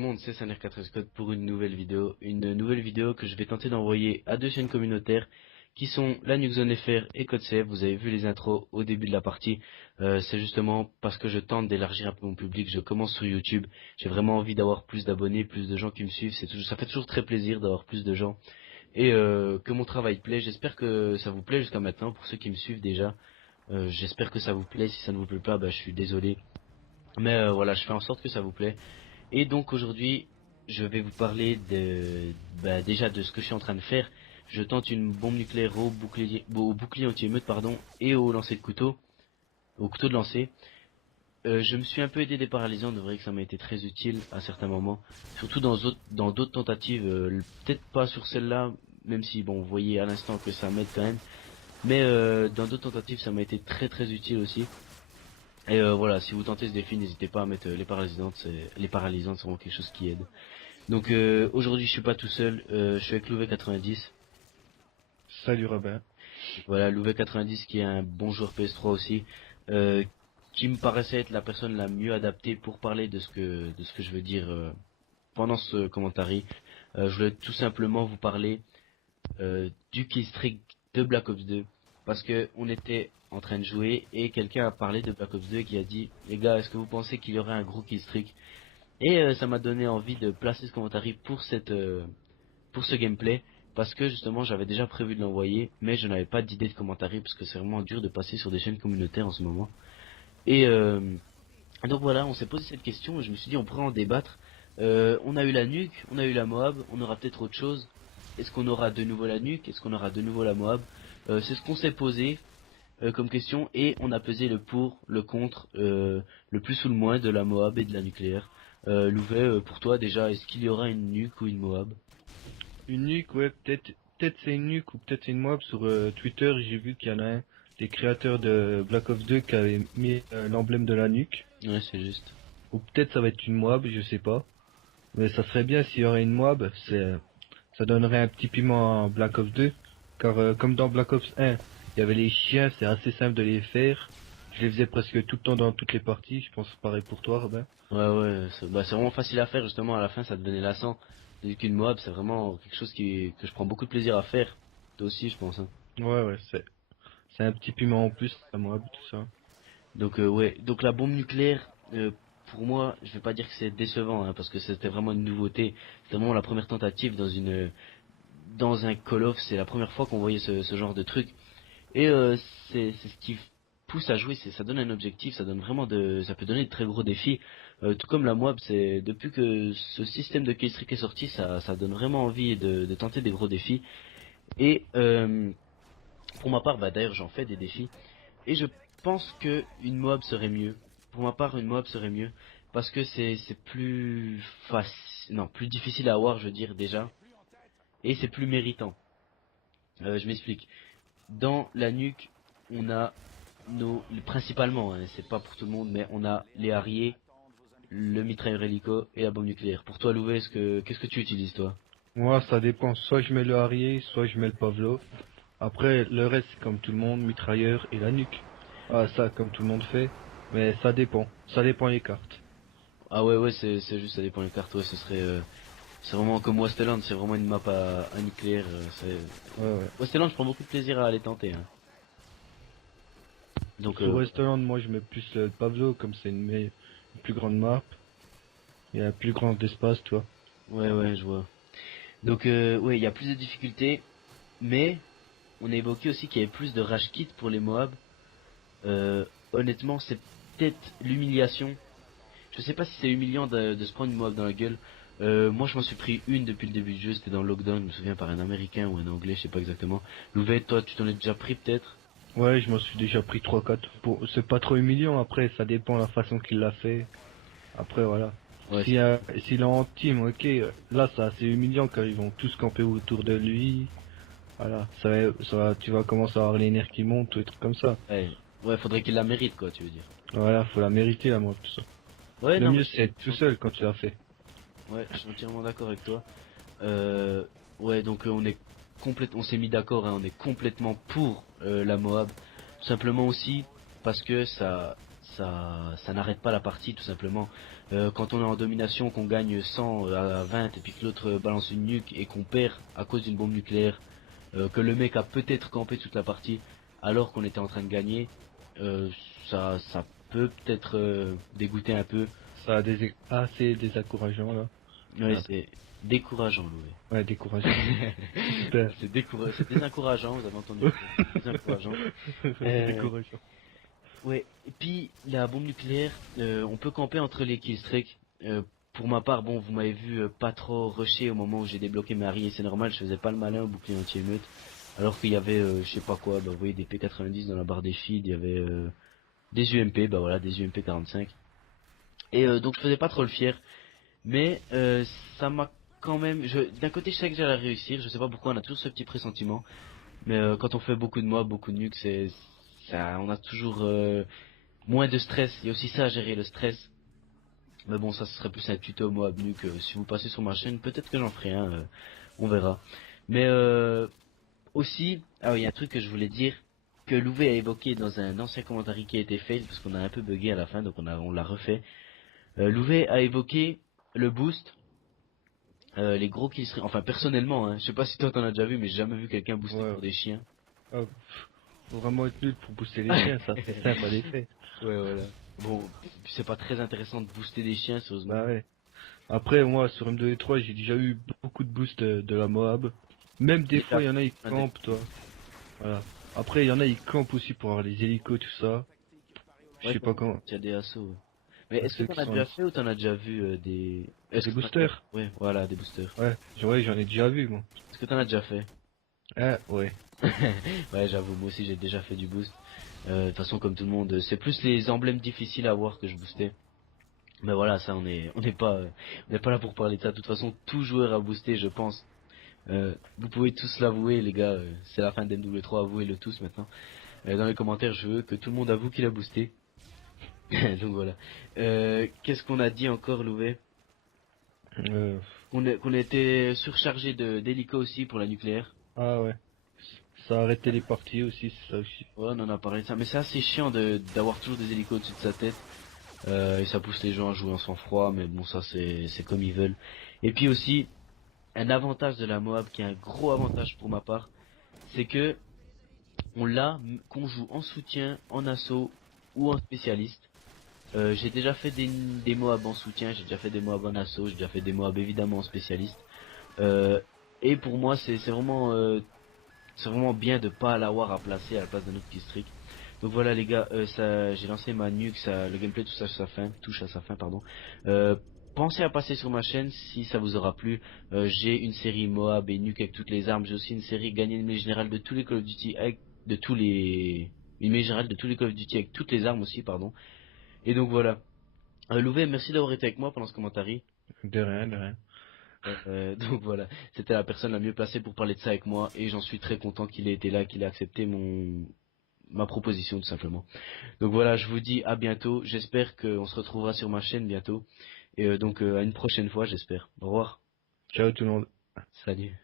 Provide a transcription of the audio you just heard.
tout le monde, c'est Saner4 Code pour une nouvelle vidéo. Une nouvelle vidéo que je vais tenter d'envoyer à deux chaînes communautaires qui sont la Nuxzone FR et CodeCF. Vous avez vu les intros au début de la partie. C'est justement parce que je tente d'élargir un peu mon public. Je commence sur YouTube. J'ai vraiment envie d'avoir plus d'abonnés, plus de gens qui me suivent. Ça fait toujours très plaisir d'avoir plus de gens. Et que mon travail plaît. J'espère que ça vous plaît jusqu'à maintenant pour ceux qui me suivent déjà. J'espère que ça vous plaît. Si ça ne vous plaît pas, bah, je suis désolé. Mais voilà, je fais en sorte que ça vous plaît. Et donc aujourd'hui, je vais vous parler déjà de ce que je suis en train de faire. Je tente une bombe nucléaire au bouclier anti-émeute, pardon, et au lancer de couteau, au couteau de lancer. Je me suis un peu aidé des paralysants, de vrai que ça m'a été très utile à certains moments, surtout dans d'autres tentatives, peut-être pas sur celle-là, même si bon, vous voyez à l'instant que ça m'aide quand même, mais dans d'autres tentatives, ça m'a été très utile aussi. Et voilà, si vous tentez ce défi, n'hésitez pas à mettre les paralysantes seront quelque chose qui aide. Donc aujourd'hui je suis pas tout seul, je suis avec Louvet90. Salut Robin. Voilà, Louvet90 qui est un bon joueur PS3 aussi, qui me paraissait être la personne la mieux adaptée pour parler de ce que je veux dire pendant ce commentaire. Je voulais tout simplement vous parler du killstreak de Black Ops 2 parce que on était en train de jouer et quelqu'un a parlé de Black Ops 2 qui a dit les gars, est-ce que vous pensez qu'il y aurait un gros killstreak? Et ça m'a donné envie de placer ce commentaire pour ce gameplay parce que justement j'avais déjà prévu de l'envoyer mais je n'avais pas d'idée de commentaire parce que c'est vraiment dur de passer sur des chaînes communautaires en ce moment. Et donc voilà, on s'est posé cette question et je me suis dit on pourrait en débattre. On a eu la nuque, on a eu la Moab, on aura peut-être autre chose. Est-ce qu'on aura de nouveau la nuque? Est-ce qu'on aura de nouveau la Moab? C'est ce qu'on s'est posé comme question et on a pesé le pour, le contre, le plus ou le moins de la Moab et de la nucléaire. Louvet, pour toi déjà, est-ce qu'il y aura une nuque ou une Moab? Une nuque, ouais, peut-être c'est une nuque ou peut-être c'est une mob. Sur Twitter, j'ai vu qu'il y en a un des créateurs de Black Ops 2 qui avait mis l'emblème de la nuque. Ouais, c'est juste. Ou peut-être ça va être une mob, je sais pas. Mais ça serait bien s'il y aurait une mob, ça donnerait un petit piment à Black Ops 2. Car comme dans Black Ops 1, il y avait les chiens, c'est assez simple de les faire. Je les faisais presque tout le temps dans toutes les parties, je pense pareil pour toi Robin. Ouais, c'est vraiment facile à faire justement. À la fin, ça devenait lassant. Tandis qu'une Moab, c'est vraiment quelque chose que je prends beaucoup de plaisir à faire. Toi aussi, je pense. Hein. Ouais, c'est un petit piment en plus, la mob, tout ça. Donc ouais, donc la bombe nucléaire, pour moi, je vais pas dire que c'est décevant, hein, parce que c'était vraiment une nouveauté. C'était vraiment la première tentative dans un Call of. C'est la première fois qu'on voyait ce genre de truc. Et c'est ce qui pousse à jouer, ça donne un objectif, ça peut donner de très gros défis. Tout comme la Moab, c'est depuis que ce système de killstreak est sorti, ça donne vraiment envie de tenter des gros défis. Et pour ma part, bah d'ailleurs j'en fais des défis. Et je pense que une Moab serait mieux. Pour ma part, une Moab serait mieux parce que c'est plus facile, non, plus difficile à avoir, je veux dire déjà, et c'est plus méritant. Je m'explique. Dans la nuque, on a principalement, hein, c'est pas pour tout le monde, mais on a les Harrier, le mitrailleur hélico et la bombe nucléaire. Pour toi, Louvet, qu'est-ce que tu utilises toi? Moi, ça dépend. Soit je mets le Harrier, soit je mets le Pavlov. Après, le reste, c'est comme tout le monde, mitrailleur et la nuque. Ah, ça, comme tout le monde fait. Mais ça dépend. Ça dépend les cartes. Ah ouais, c'est juste, ça dépend des cartes. Ouais, c'est vraiment comme Wasteland, c'est vraiment une map à nucléaire. Ouais, ouais. Wasteland, je prends beaucoup de plaisir à aller tenter. Hein. Donc, Sur Westland, moi, je mets plus le Pavlov, comme c'est une plus grande map. Il y a plus grand espace, toi. ouais, je vois. Donc, ouais, il y a plus de difficultés, mais on a évoqué aussi qu'il y avait plus de rage kit pour les Moab. Honnêtement, c'est peut-être l'humiliation. Je sais pas si c'est humiliant de se prendre une Moab dans la gueule. Moi, je m'en suis pris une depuis le début du jeu. C'était dans le lockdown, je me souviens, par un américain ou un anglais, je sais pas exactement. Louvet, toi, tu t'en es déjà pris peut-être? Ouais, je m'en suis déjà pris 3-4. C'est pas trop humiliant, après, ça dépend de la façon qu'il l'a fait. Après, voilà. Ouais, S'il est en team, ok, là, c'est assez humiliant car ils vont tous camper autour de lui. Voilà, tu vas commencer à avoir les nerfs qui montent, ou des trucs comme ça. ouais, faudrait qu'il la mérite, quoi, tu veux dire. Voilà, faut la mériter, la mort, tout ça. Ouais, Le non, mieux, mais c'est être tout seul quand tu l'as fait. ouais, je suis entièrement d'accord avec toi. Euh, ouais, donc on s'est mis d'accord, hein, on est complètement pour la Moab. Tout simplement aussi parce que ça n'arrête pas la partie tout simplement. Quand on est en domination, qu'on gagne 100 à 20 et puis que l'autre balance une nuque et qu'on perd à cause d'une bombe nucléaire, que le mec a peut-être campé toute la partie alors qu'on était en train de gagner, ça peut peut-être dégoûter un peu. Ça a assez désencourageant là. Ouais, Merde. c'est décourageant, Louis. Ouais, décourageant. Super. C'est désencourageant, vous avez entendu. C'est désencourageant. Euh, Décourageant. ouais, et puis la bombe nucléaire, on peut camper entre les killstreaks. Pour ma part, bon, vous m'avez vu pas trop rusher au moment où j'ai débloqué Marie, et c'est normal, je faisais pas le malin au bouclier anti-émeute. Alors qu'il y avait, je sais pas quoi, bah vous voyez des P90 dans la barre des feeds, il y avait des UMP, bah voilà, des UMP 45. Et donc je faisais pas trop le fier, mais ça m'a quand même, d'un côté je sais que j'allais réussir, je sais pas pourquoi on a toujours ce petit pressentiment, mais quand on fait beaucoup de mobs, beaucoup de nukes, ça, on a toujours moins de stress. Il y a aussi ça à gérer, le stress. Mais bon, ça ce serait plus un tuto mob nuke. Si vous passez sur ma chaîne, peut-être que j'en ferai un, on verra. Mais aussi, ah oui, il y a un truc que je voulais dire que Louvet a évoqué dans un ancien commentaire qui a été fail parce qu'on a un peu bugué à la fin, donc on l'a refait. Louvet a évoqué le boost. Les gros qui seraient, enfin personnellement, hein, je sais pas si toi t'en as déjà vu, mais j'ai jamais vu quelqu'un booster Ouais. pour des chiens. Ah, faut vraiment être nul pour booster les chiens, ça. C'est simple à l'effet. Ouais, voilà. Bon, c'est pas très intéressant de booster des chiens, sérieusement. Bah ouais. Après, moi, sur M2 et 3, j'ai déjà eu beaucoup de boosts de la Moab. Même des Mais fois, il y en a, ils un campent, toi. Voilà. Après, il y en a, ils campent aussi pour avoir les hélicos, tout ça. Je ouais, sais pas comment. il y a des assauts. Ouais. Mais est-ce que Ceux t'en qui as sont déjà fait ou t'en as déjà vu des... Est-ce des que t'en as déjà... boosters. Ouais, voilà, des boosters. Ouais, ouais, j'en ai déjà vu, moi. Est-ce que t'en as déjà fait? Ah, ouais. Ouais, j'avoue, moi aussi j'ai déjà fait du boost. De toute façon, comme tout le monde, c'est plus les emblèmes difficiles à voir que je boostais. Mais voilà, ça, on n'est pas là pour parler de ça. De toute façon, tout joueur a boosté, je pense. Vous pouvez tous l'avouer, les gars. C'est la fin d'MW3, avouez-le tous maintenant. Dans les commentaires, je veux que tout le monde avoue qu'il a boosté. Donc voilà. Qu'est-ce qu'on a dit encore, Louvet? Euh, Qu'on était surchargé d'hélico aussi pour la nucléaire. ah, ouais. Ça a arrêté les parties aussi, c'est ça aussi. Ouais, on en a parlé de ça. Mais c'est assez chiant d'avoir toujours des hélicos au-dessus de sa tête. Et ça pousse les gens à jouer en sang-froid. Mais bon, ça c'est comme ils veulent. Et puis aussi, un avantage de la Moab, qui est un gros avantage pour ma part, c'est que qu'on joue en soutien, en assaut ou en spécialiste. J'ai déjà fait des Moab en soutien, j'ai déjà fait des Moab en assaut, j'ai déjà fait des Moab évidemment en spécialiste. Euh, et pour moi, c'est vraiment bien de pas l'avoir à placer à la place d'un autre killstreak. Donc voilà les gars, j'ai lancé ma nuque, le gameplay touche à sa fin, pardon. Euh, Pensez à passer sur ma chaîne si ça vous aura plu. J'ai une série Moab et nuque avec toutes les armes. J'ai aussi une série gagner une mêlée générale de tous les Call of Duty une mêlée générale de tous les Call of Duty avec toutes les armes aussi, pardon. Et donc voilà. Louvet, merci d'avoir été avec moi pendant ce commentaire. De rien, de rien. Donc voilà, c'était la personne la mieux placée pour parler de ça avec moi et j'en suis très content qu'il ait été là, qu'il ait accepté ma proposition tout simplement. Donc voilà, je vous dis à bientôt, j'espère qu'on se retrouvera sur ma chaîne bientôt et donc à une prochaine fois j'espère. Au revoir, Ciao tout le monde. salut.